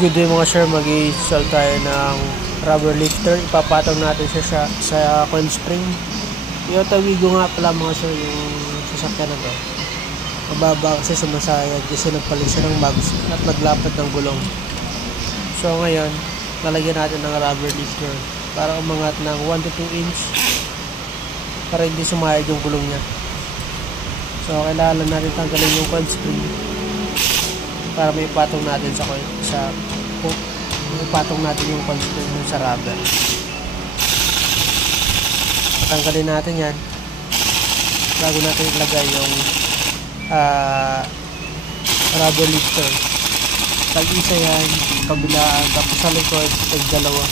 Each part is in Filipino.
Good day mga sir, mag-i-install tayo ng rubber lifter. Ipapatong natin siya sa coil spring. Iyotawigo nga pala mga sir yung sasakyan na to. Mababa kasi sumasayad kasi nagpalit siya ng mags at naglapat ng gulong. So ngayon, lalagyan natin ng rubber lifter para umangat ng 1 to 2 inch para hindi sumayad yung gulong niya. So kailangan natin tanggalin yung coil spring para may patong natin sa ipatong natin yung coil spring sa rubber. Tanggalin natin yan bago natin ilagay yung rubber lifter. Tag-isa yan, kabilaan, tapos sa likod tag-dalawa.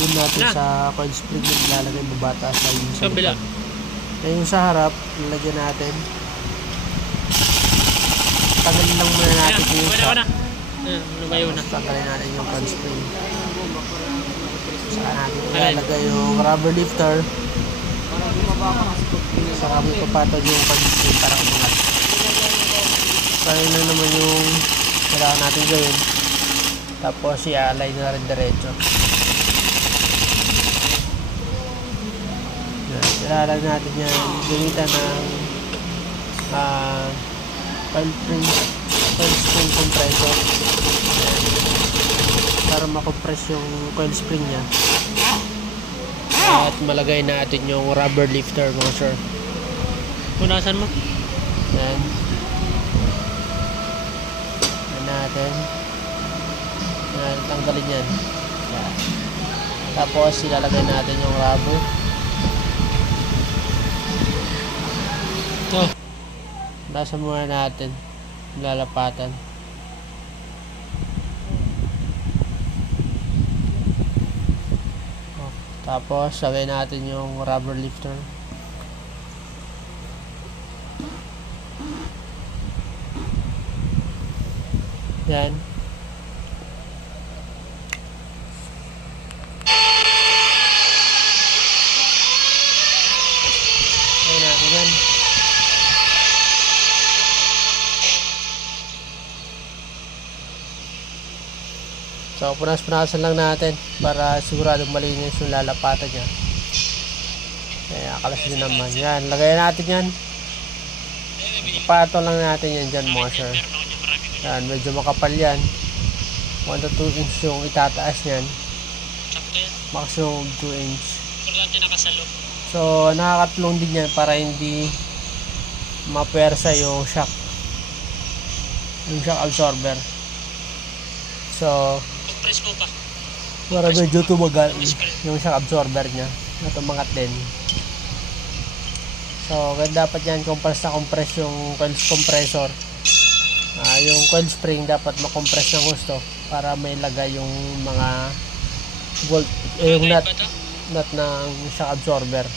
Yun natin sa coil spring yung ilalagay babata sa yung sa kabila. Yung sa harap ilagyan natin. Tanggalin lang muna natin yung shock. Tanggalin natin yung coil spring. Saka natin ilalagay yung rubber lifter. Saka may papatod yung coil spring para umangat. So yun lang naman yung kailangan natin gawin. Tapos i-align na rin diretso. Ilalagay natin yan gamitan ng coil spring compressor para makompress yung coil spring nya at malagay natin yung rubber lifter mga sir. Punasan mo yan natin tanggalin yan. Tapos ilalagay natin yung rubber. Nasa muna natin lalapatan. Tapos sabay natin yung rubber lifter. Yan. Ayan natin yan. So, punas-punasan lang natin para siguradong malinis yung lalapatan niya. Kaya, kalas din naman. Yan, lagay natin yan. Ipatong lang natin yan dyan mga sir. Yan, medyo makapal yan. 1 to 2 inch yung itataas yan. Maximum 2 inch. So, nakakatulong din yan para hindi mapersa yung shock. Yung shock absorber. So, para medyo tumagal yung shock absorber nya at umangat din. So dapat yan compress na compress yung coil compressor. Yung coil spring dapat makompress ng gusto para may lagay yung mga bolt yung nut ng shock absorber.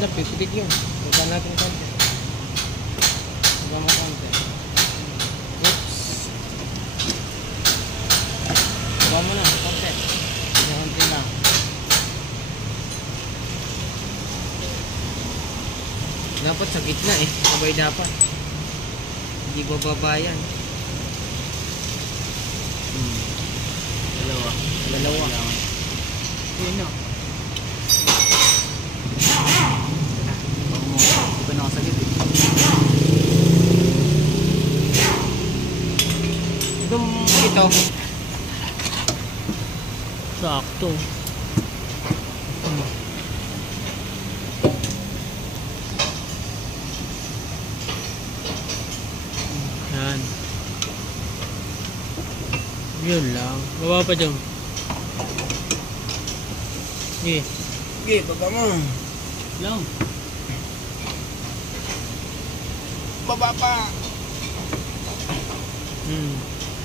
Pipitig yun. Iba natin konti. Iba mo konti. Oops. Iba mo na konti. Konti na. Dapat sa gitna eh. Sabay dapat. Hindi bababa yan. Dalawa. Yun na. Nakasagit eh. Ito sakto. Yan. Yun lang. Baba pa dyan. Sige. Sige, baba mo. Lang. Baba pa.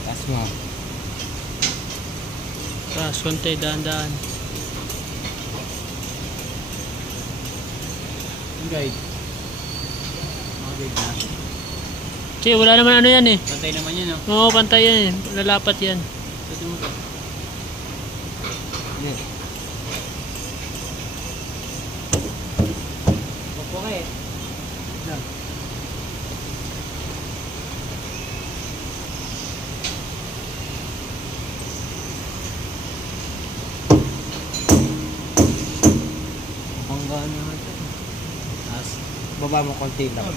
Taas mo. Taas konti, daan-daan. Guide. Okay na. Sige, wala naman ano yan eh. Pantay naman yan, no? Oo, pantay yan eh. Lalapat yan. Pwede mo to. Hindi. Opo ka eh. Lang. Hanggang naman ito. As, baba mo konti lang.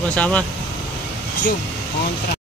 Masama. Yung, kontra.